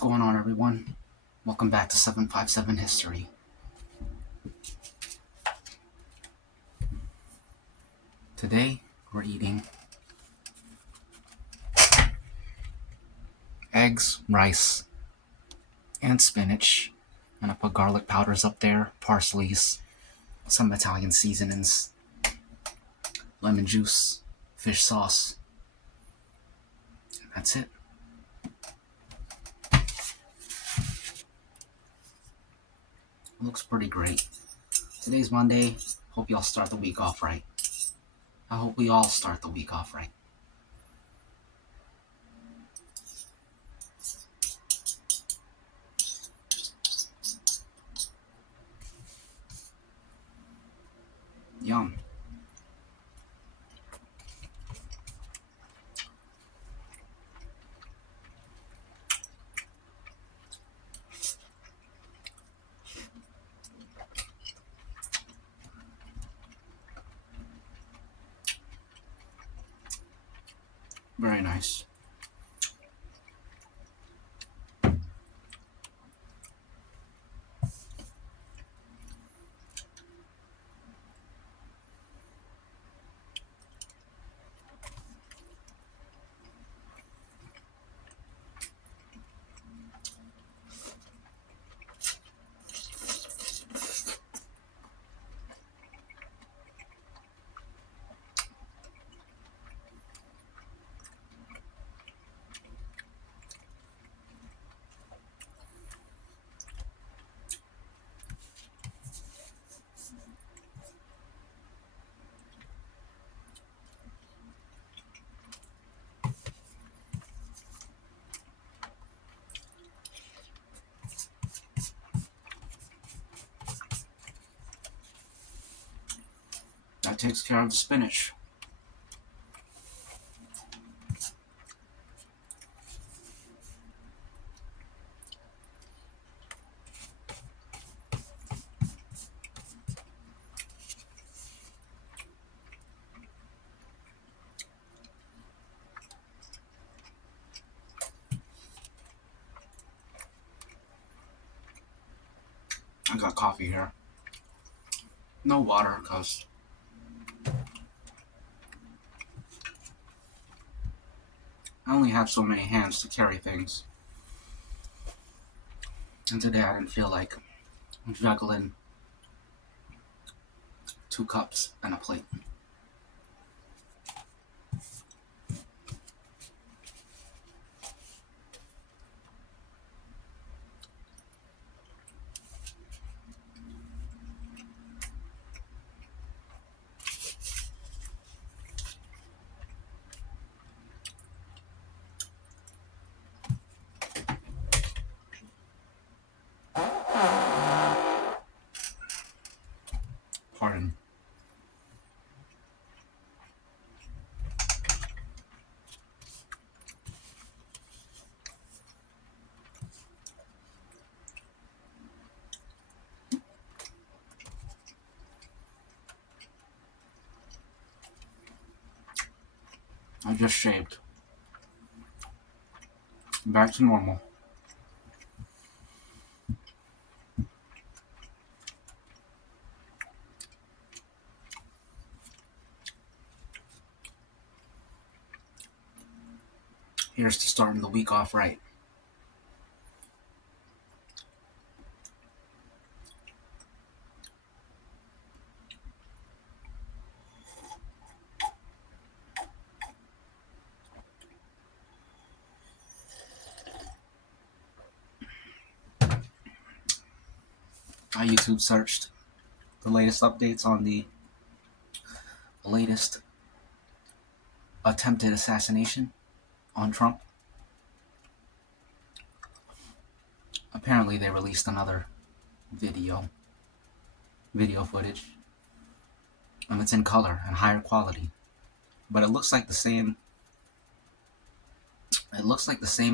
going on, everyone? Welcome back to 757 History. Today, we're eating eggs, rice, and spinach. I'm gonna put garlic powders up there, parsley's, some Italian seasonings, lemon juice, fish sauce. That's it. Looks pretty great. Today's Monday. Hope y'all start the week off right. I hope we all start the week off right. Yum. Very nice. That takes care of the spinach. I got coffee here. No water, because I only have so many hands to carry things. And today I didn't feel like juggling 2 cups and a plate. Pardon. I just shaved. Back to normal. Here's to starting the week off right. I YouTube searched the latest updates on the latest attempted assassination on Trump. Apparently they released another video footage, and it's in color and higher quality, but it looks like the same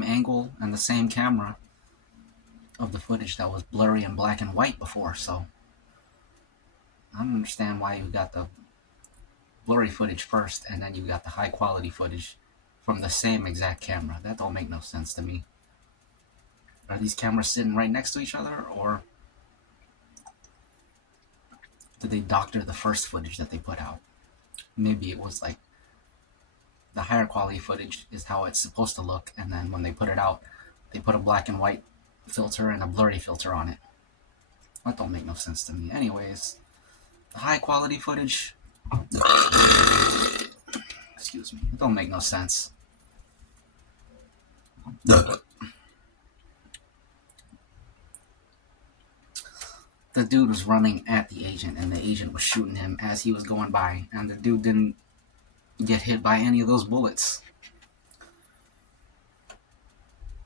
angle and the same camera of the footage that was blurry and black and white before. So I don't understand why you got the blurry footage first and then you got the high quality footage from the same exact camera. That don't make no sense to me. Are these cameras sitting right next to each other, or did they doctor the first footage that they put out? Maybe it was like the higher quality footage is how it's supposed to look, and then when they put it out, they put a black and white filter and a blurry filter on it. That don't make no sense to me. Anyways, the high quality footage, excuse me, it don't make no sense. The dude was running at the agent, and the agent was shooting him as he was going by, and the dude didn't get hit by any of those bullets.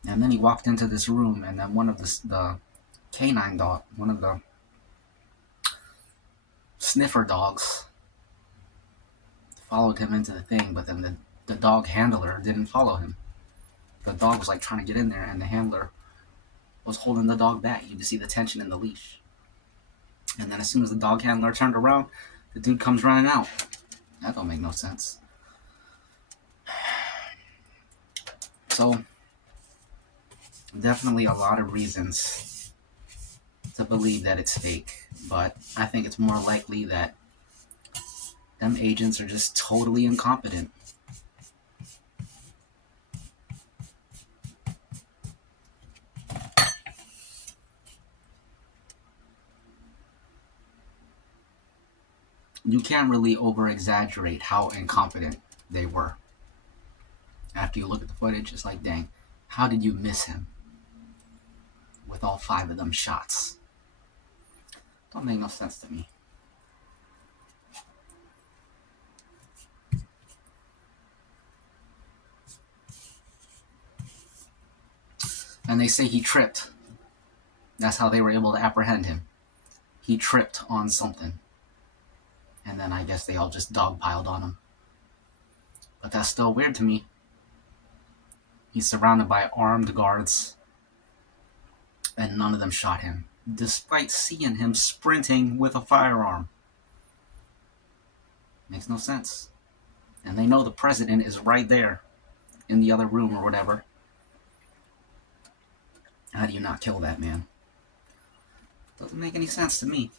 And then he walked into this room, and then one of the canine dog, one of the sniffer dogs, followed him into the thing, but then the dog handler didn't follow him. The dog was like trying to get in there, and the handler was holding the dog back. You can see the tension in the leash. And then as soon as the dog handler turned around, the dude comes running out. That don't make no sense. So, definitely a lot of reasons to believe that it's fake, but I think it's more likely that them agents are just totally incompetent. You can't really over-exaggerate how incompetent they were. After you look at the footage, it's like, dang, how did you miss him with all 5 of them shots? Don't make no sense to me. And they say he tripped. That's how they were able to apprehend him. He tripped on something. And then I guess they all just dogpiled on him. But that's still weird to me. He's surrounded by armed guards, and none of them shot him, despite seeing him sprinting with a firearm. Makes no sense. And they know the president is right there in the other room or whatever. How do you not kill that man? Doesn't make any sense to me.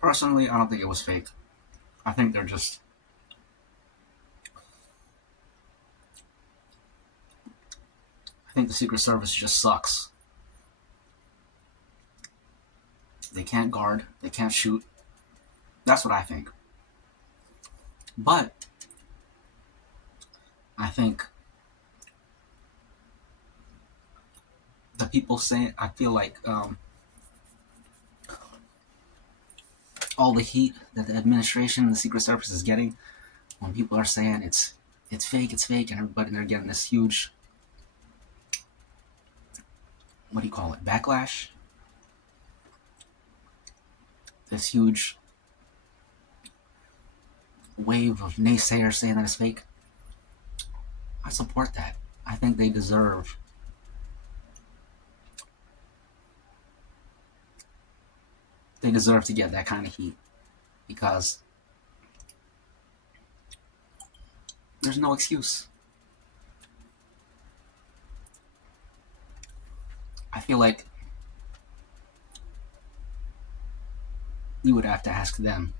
Personally, I don't think it was fake. I think they're just... I think the Secret Service just sucks. They can't guard. They can't shoot. That's what I think. But I think the people say, I feel like all the heat that the administration and the Secret Service is getting when people are saying it's fake, and everybody, they're getting this huge, what do you call it, backlash? This huge wave of naysayers saying that it's fake. I support that. I think they deserve to get that kind of heat, because there's no excuse. I feel like you would have to ask them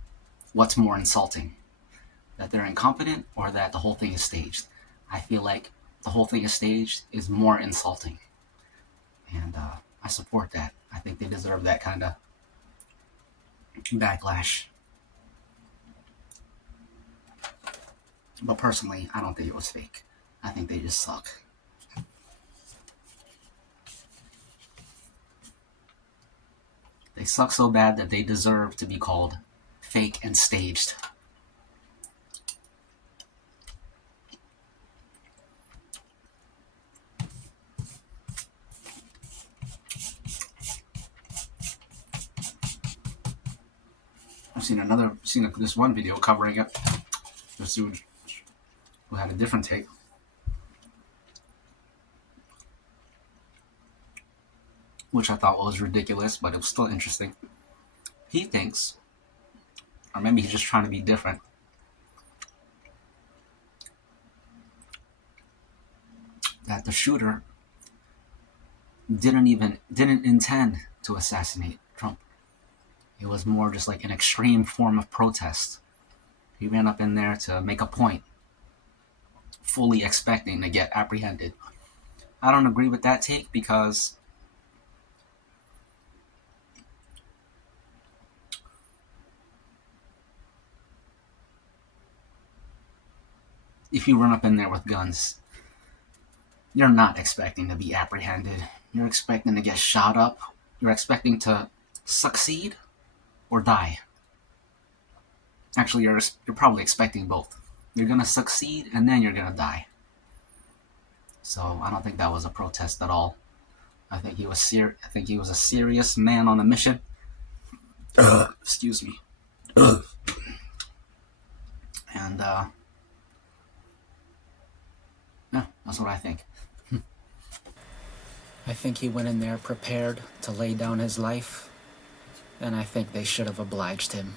what's more insulting, that they're incompetent or that the whole thing is staged. I feel like the whole thing is staged is more insulting, and I support that. I think they deserve that kind of backlash. But personally, I don't think it was fake. I think they just suck. They suck so bad that they deserve to be called fake and staged. I've seen this one video covering it. This dude who had a different take, which I thought was ridiculous, but it was still interesting. He thinks, or maybe he's just trying to be different, that the shooter didn't intend to assassinate Trump. It was more just like an extreme form of protest. He ran up in there to make a point, fully expecting to get apprehended. I don't agree with that take because if you run up in there with guns, you're not expecting to be apprehended. You're expecting to get shot up. You're expecting to succeed or die. Actually, you're probably expecting both. You're going to succeed and then you're going to die. So I don't think that was a protest at all. I think he was a serious man on a mission. Excuse me. And yeah, that's what I think. I think he went in there prepared to lay down his life, and I think they should have obliged him.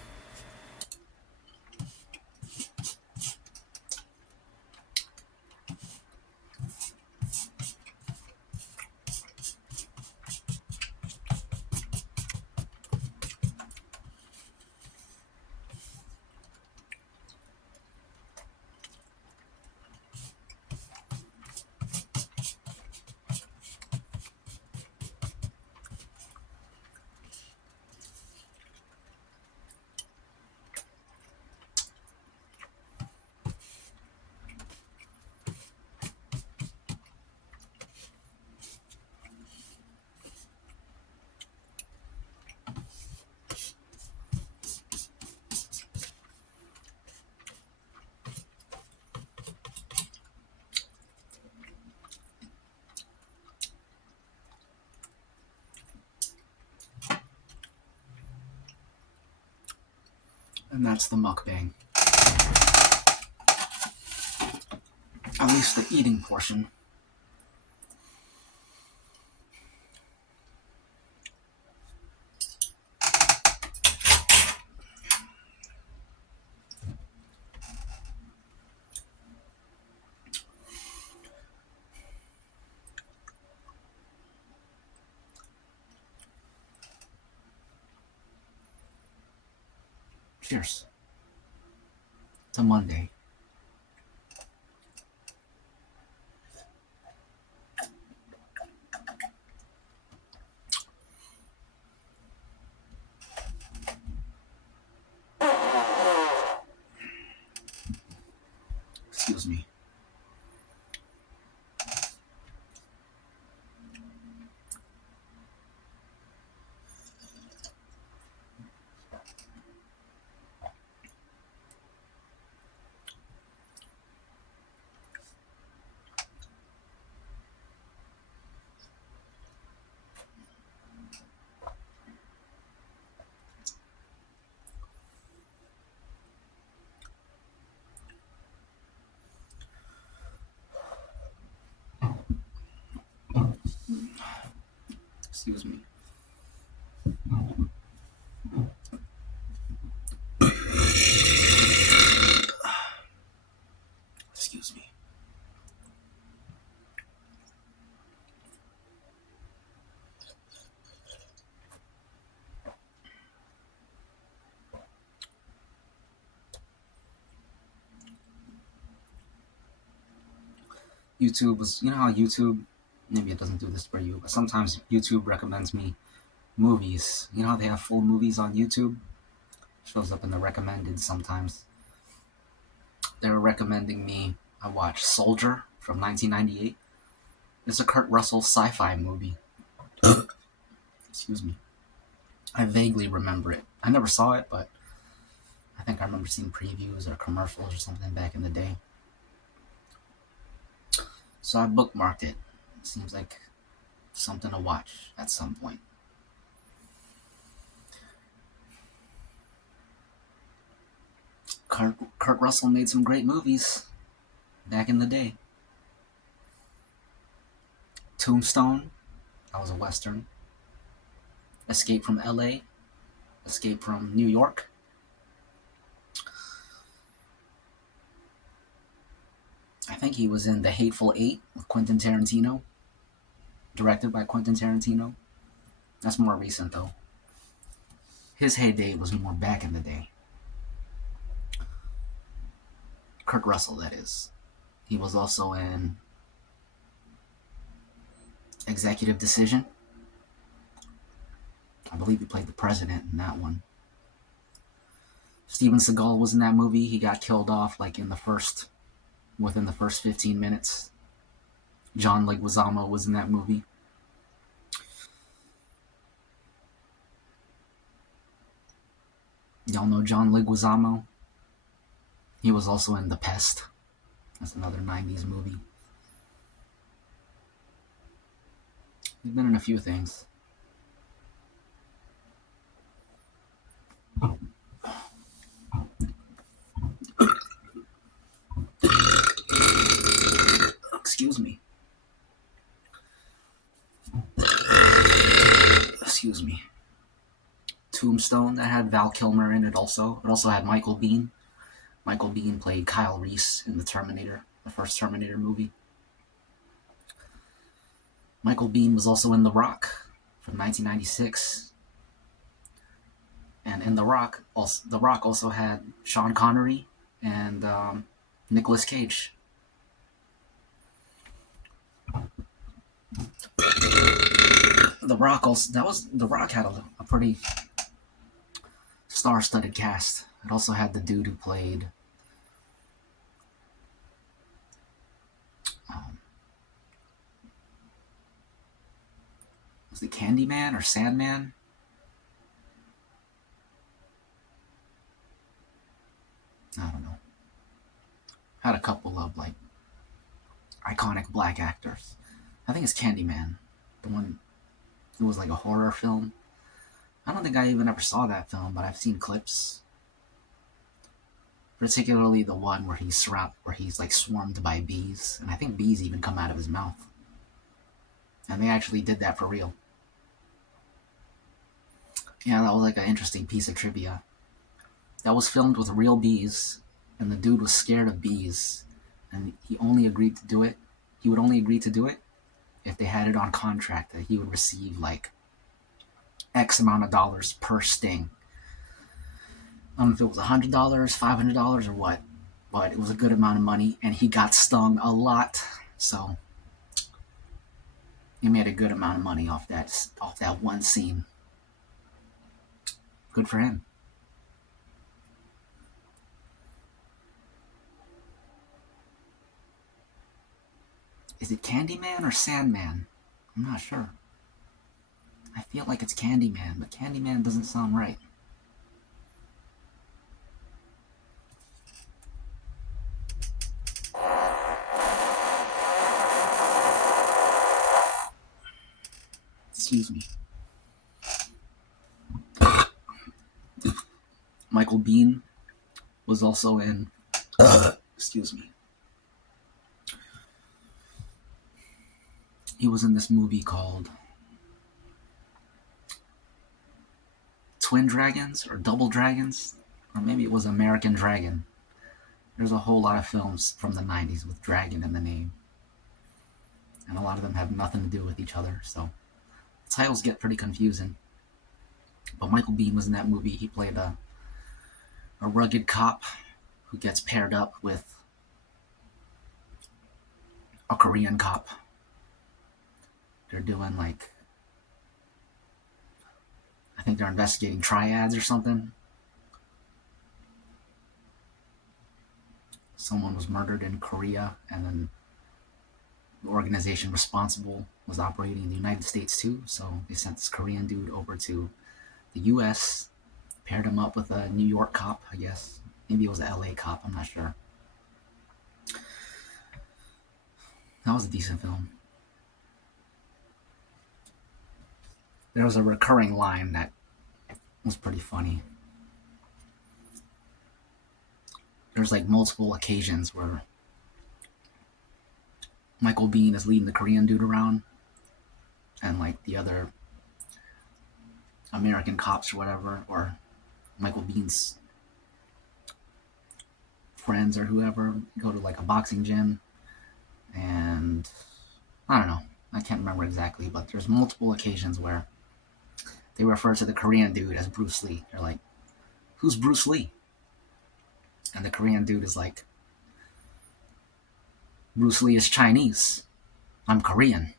And that's the mukbang. At least the eating portion. Cheers to Monday. Excuse me. Excuse me. Excuse me. YouTube was, you know how YouTube, maybe it doesn't do this for you, but sometimes YouTube recommends me movies. You know how they have full movies on YouTube? Shows up in the recommended sometimes. They were recommending me, I watched Soldier from 1998. It's a Kurt Russell sci-fi movie. Excuse me. I vaguely remember it. I never saw it, but I think I remember seeing previews or commercials or something back in the day. So I bookmarked it. It seems like something to watch at some point. Kurt Russell made some great movies back in the day. Tombstone, that was a Western. Escape from LA, Escape from New York. I think he was in The Hateful Eight with Quentin Tarantino, directed by Quentin Tarantino. That's more recent though. His heyday was more back in the day. Kurt Russell, that is. He was also in Executive Decision. I believe he played the president in that one. Steven Seagal was in that movie. He got killed off like within the first 15 minutes. John Leguizamo was in that movie. Y'all know John Leguizamo? He was also in The Pest. That's another 90s movie. He's been in a few things. Excuse me. Excuse me. Tombstone, that had Val Kilmer in it also. It also had Michael Biehn. Michael Biehn played Kyle Reese in the Terminator, the first Terminator movie. Michael Biehn was also in The Rock from 1996. And in The Rock also had Sean Connery and Nicolas Cage. The Rock had a pretty star-studded cast. It also had the dude who played was it Candyman or Sandman? I don't know. Had a couple of like iconic black actors. I think it's Candyman, the one. It was like a horror film. I don't think I even ever saw that film, but I've seen clips. Particularly the one where he's like swarmed by bees, and I think bees even come out of his mouth. And they actually did that for real. Yeah, that was like an interesting piece of trivia. That was filmed with real bees, and the dude was scared of bees, and he only agreed to do it. He would only agree to do it if they had it on contract that he would receive like X amount of dollars per sting. I don't know if it was $100, $500, or what, but it was a good amount of money, and he got stung a lot, so he made a good amount of money off that one scene. Good for him. Is it Candyman or Sandman? I'm not sure. I feel like it's Candyman, but Candyman doesn't sound right. Excuse me. Michael Biehn was also in. Excuse me. He was in this movie called Twin Dragons or Double Dragons, or maybe it was American Dragon. There's a whole lot of films from the 90s with dragon in the name, and a lot of them have nothing to do with each other, so the titles get pretty confusing. But Michael Biehn was in that movie. He played a rugged cop who gets paired up with a Korean cop. They're doing like, I think they're investigating triads or something. Someone was murdered in Korea, and then the organization responsible was operating in the United States too, so they sent this Korean dude over to the U.S. paired him up with a New York cop, I guess. Maybe it was an L.A. cop, I'm not sure. That was a decent film. There was a recurring line that was pretty funny. There's like multiple occasions where Michael Biehn is leading the Korean dude around, and like the other American cops or whatever, or Michael Bihn's friends or whoever, go to like a boxing gym, and I don't know, I can't remember exactly, but there's multiple occasions where they refer to the Korean dude as Bruce Lee. They're like, "Who's Bruce Lee?" And the Korean dude is like, "Bruce Lee is Chinese. I'm Korean."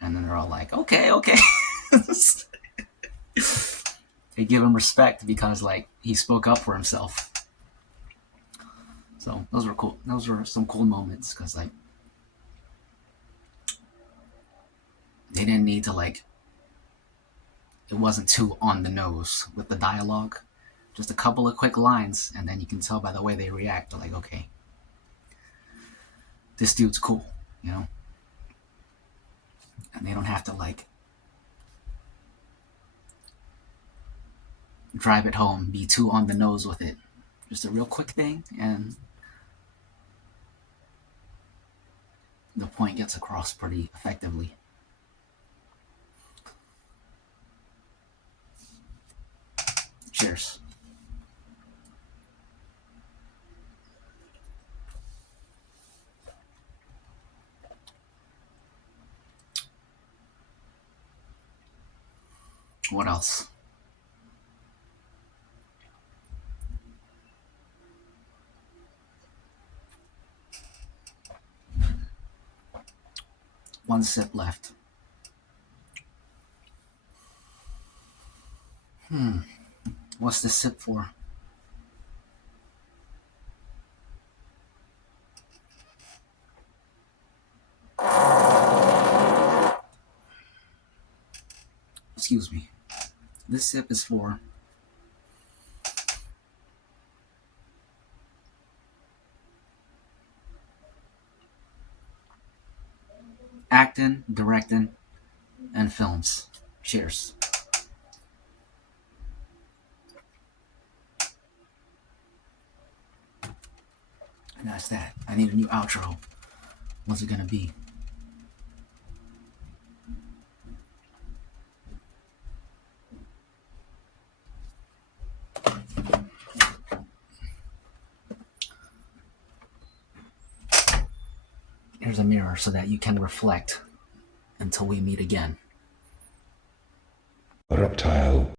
And then they're all like, "Okay, okay." They give him respect because like he spoke up for himself. So those were cool. Those were some cool moments because like they didn't need to like, it wasn't too on the nose with the dialogue. Just a couple of quick lines, and then you can tell by the way they react. They're like, okay, this dude's cool, you know? And they don't have to like drive it home, be too on the nose with it. Just a real quick thing, and the point gets across pretty effectively. Cheers. What else? One sip left. What's this sip for? Excuse me. This sip is for acting, directing, and films. Cheers. And that's that. I need a new outro. What's it gonna be? Here's a mirror so that you can reflect until we meet again. Reptile.